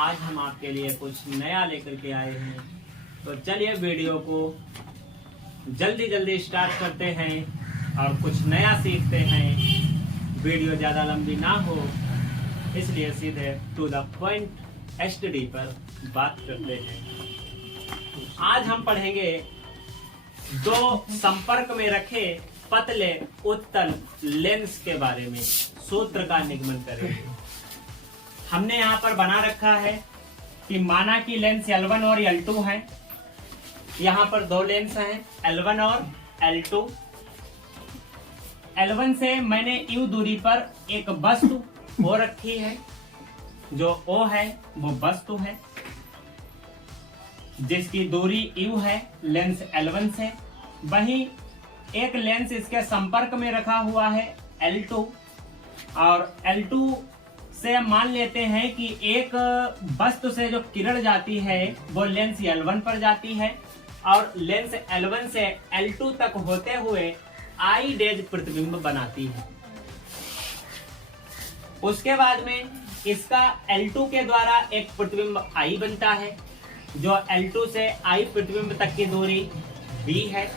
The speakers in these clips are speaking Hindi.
आज हम आपके लिए कुछ नया लेकर के आए हैं। तो चलिए वीडियो को जल्दी जल्दी स्टार्ट करते हैं और कुछ नया सीखते हैं। वीडियो ज़्यादा लंबी ना हो इसलिए सीधे टू द पॉइंट एसटीडी पर बात करते हैं। आज हम पढ़ेंगे दो संपर्क में रखे पतले उत्तल लेंस के बारे में सूत्र का निगमन करेंगे। हमने यहाँ पर बना रखा है कि माना कि लेंस L1 और L2 है। यहाँ पर दो लेंस हैं L1 और L2। L1 से मैंने U दूरी पर एक वस्तु O रखी है। जो O है वो वस्तु है जिसकी दूरी U है लेंस L1 से। वहीं एक लेंस इसके संपर्क में रखा हुआ है L2 और L2 से मान लेते हैं कि एक वस्तु से जो किरण जाती है वो लेंस L1 पर जाती है और लेंस L1 से L2 तक होते हुए आई डेज प्रतिबिंब बनाती है। उसके बाद में इसका L2 के द्वारा एक प्रतिबिंब I बनता है जो L2 से I प्रतिबिंब तक की दूरी B है।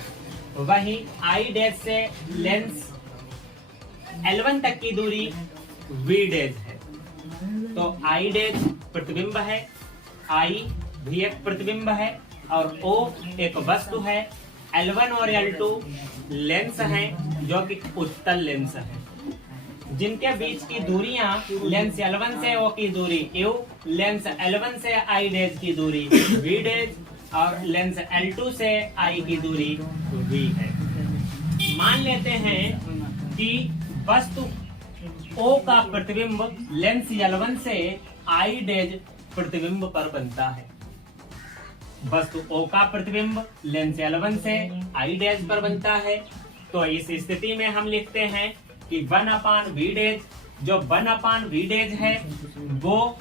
वहीं I डेज से लेंस L1 तक की दूरी V डेज है। तो I डेज प्रतिबिंब है, I भी एक प्रतिबिंब है और O एक वस्तु है। L1 और L2 लेंस हैं जो कि उत्तल लेंस हैं जिनके बीच की दूरियां लेंस L1 से O की दूरी U, लेंस L1 से I डेज की दूरी V डेज और लेंस L2 से I की दूरी V है। मान लेते हैं कि वस्तु O का प्रतिबिंब लेंस L1 से I डेज प्रतिबिंब पर बनता है। वस्तु O का प्रतिबिंब लेंस L1 से I डेज पर बनता है। तो इस स्थिति में हम लिखते हैं कि 1/V डेज, जो 1/V डेज है वो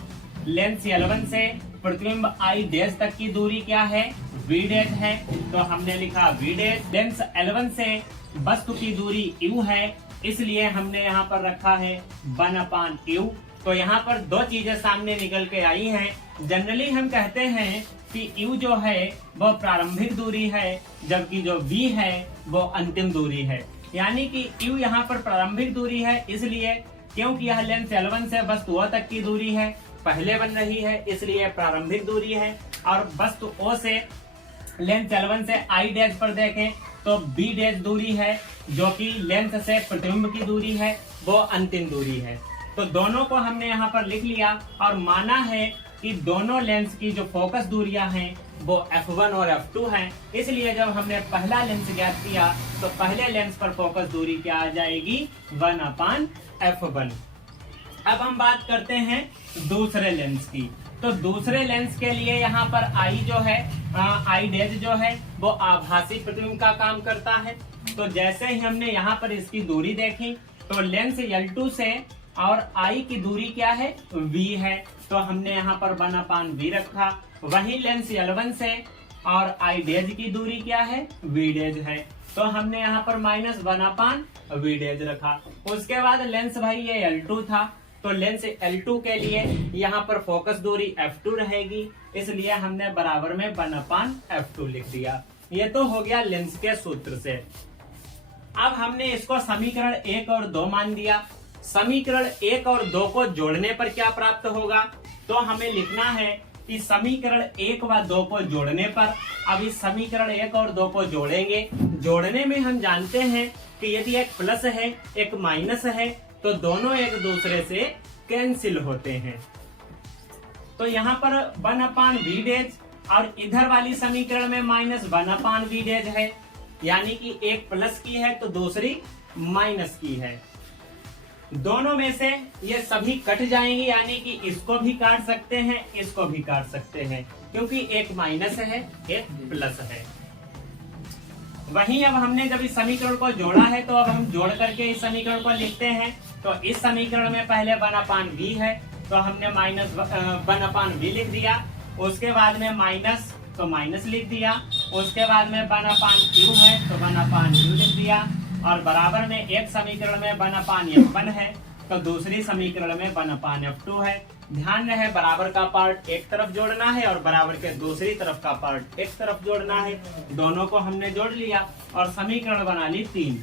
लेंस L1 से प्रतिबिंब I डेज तक की दूरी क्या है? V डेज है। तो हमने लिखा V डेज। लेंस L1 से वस्तु की दूरी U है इसलिए हमने यहाँ पर रखा है 1/U। तो यहाँ पर दो चीजें सामने निकल के आई हैं। जनरली हम कहते हैं कि U जो है वो प्रारंभिक दूरी है जबकि जो V है वो अंतिम दूरी है। यानी कि U यहाँ पर प्रारंभिक दूरी है इसलिए क्योंकि यह लेंस L1 से वस्तु O तक की दूरी है पहले बन रही है इसलिए प्रारंभिक दूरी है। और वस्तु O से लेंस L1 से I डेज पर देखें तो B डेज दूरी है जो कि लेंस से प्रतिबिंब की दूरी है वो अंतिम दूरी है। तो दोनों को हमने यहाँ पर लिख लिया और माना है कि दोनों लेंस की जो फोकस दूरियां हैं वो F1 और F2 हैं। इसलिए जब हमने पहला लेंस ज्ञात किया तो पहले लेंस पर फोकस दूरी क्या आ जाएगी? 1/F1। अब हम बात करते हैं दूसरे लेंस की। तो दूसरे लेंस के लिए यहाँ पर I जो है I डेज जो है वो आभासी प्रतिबिंब का काम करता है। तो जैसे ही हमने यहाँ पर इसकी दूरी देखी तो लेंस L2 से और I की दूरी क्या है? V है। तो हमने यहाँ पर 1/V रखा। वही लेंस L1 से और I डेज की दूरी क्या है? V डेज है। तो हमने यहाँ पर -1/V डेज रखा। उसके बाद लेंस भाई ये L2 था तो लेंस L2 के लिए यहाँ पर फोकस दूरी F2 रहेगी इसलिए हमने बराबर में 1/F2 लिख दिया। ये तो हो गया लेंस के सूत्र से। अब हमने इसको समीकरण 1 और 2 मान दिया। समीकरण 1 और 2 को जोड़ने पर क्या प्राप्त होगा? तो हमें लिखना है कि समीकरण 1 व 2 को जोड़ने पर, अब इस समीकरण 1 और 2 को जोड़ेंगे। जोड़ने में हम जानते हैं कि यदि एक प्लस है एक माइनस है तो दोनों एक दूसरे से कैंसिल होते हैं। तो यहाँ पर 1/V डेज और इधर वाली समीकरण में -1/V डेज है। यानी कि एक प्लस की है तो दूसरी माइनस की है। दोनों में से ये सभी कट जाएंगे यानी कि इसको भी काट सकते हैं इसको भी काट सकते हैं क्योंकि एक माइनस है एक प्लस है। वहीं अब हमने जब इस समीकरण को जोड़ा है तो अब हम जोड़ करके इस समीकरण को लिखते हैं। तो इस समीकरण में पहले 1/V है तो हमने -1/V लिख दिया। उसके बाद में माइनस तो माइनस लिख दिया। उसके बाद में 1/Q है तो 1/U लिख दिया और बराबर में एक समीकरण में 1/F1 है तो दूसरी समीकरण में 1/F2 है। ध्यान रहे बराबर का पार्ट एक तरफ जोड़ना है और बराबर के दूसरी तरफ का पार्ट एक तरफ जोड़ना है। दोनों को हमने जोड़ लिया और समीकरण बना ली 3।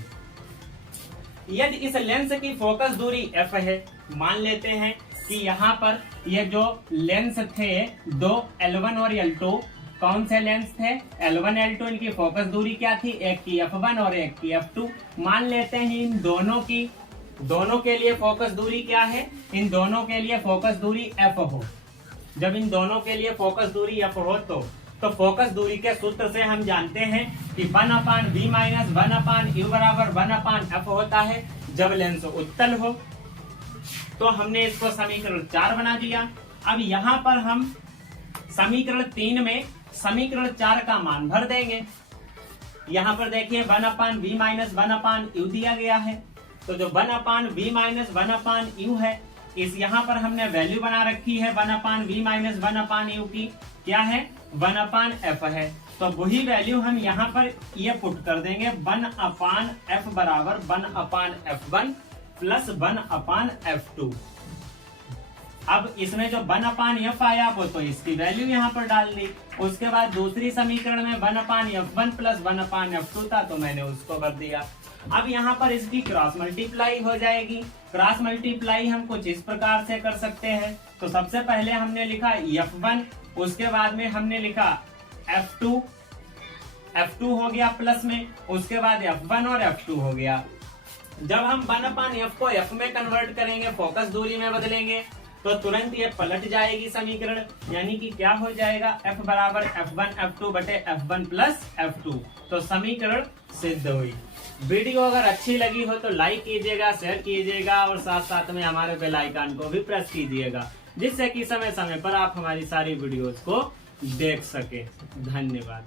यदि इस लेंस की फोकस दूरी f है, मान लेते हैं कि यहाँ पर ये जो लेंस थे दो L1 और L2, कौन से लेंस थे? L1 L2, इनकी फोकस दूरी क्या थी? एक की f1 और एक की f2। मान लेते हैं इन दोनों के लिए फोकस दूरी क्या है? इन दोनों के लिए फोकस दूरी f हो। जब इन दोनों के लिए फोकस दूरी f हो तो फोकस दूरी के सूत्र से हम जानते हैं कि 1/v माइनस 1/u बराबर 1/f होता है जब लेंस उत्तल हो। तो हमने इसको समीकरण 4 बना दिया। अब यहाँ पर हम समीकरण 3 में समीकरण 4 का मान भर देंगे। यहाँ पर देखिए 1/v माइनस 1/u दिया गया है, तो जो 1/v माइनस 1/u है, इस यहाँ पर हमने वैल्यू बना रखी है 1/v माइनस 1/u की, क्या है? 1/f है। तो वही वैल्यू हम यहाँ पर ये पुट कर देंगे 1/f बराबर 1/f1 प्लस 1/f2। अब इसमें जो 1/f आया वो तो इसकी वैल्यू यहाँ पर डाल दी। उसके बाद दूसरी समीकरण में 1/f1 प्लस 1/f2 था, तो मैंने उसको भर दिया। अब यहाँ पर इसकी क्रॉस मल्टीप्लाई हो जाएगी। क्रॉस मल्टीप्लाई हम कुछ इस प्रकार से कर सकते हैं। तो सबसे पहले हमने लिखा f1, उसके बाद में हमने लिखा f2 हो गया प्लस में, उसके बाद f1 और f2 हो गया। जब हम 1/f को f में कन्वर्ट करेंगे, फोकस दूरी में बदलेंगे, तो तुरंत ये पलट जाएगी समीकरण, यानी कि क्या हो जाएगा? f बराबर f1 f2 बटे f1 प्लस f2। तो समीकरण सिद्ध हुई। वीडियो अगर अच्छी लगी हो तो लाइक कीजिएगा, शेयर कीजिएगा और साथ साथ में हमारे बेल आइकन को भी प्रेस कीजिएगा, जिससे कि समय समय पर आप हमारी सारी वीडियोस को देख सके। धन्यवाद।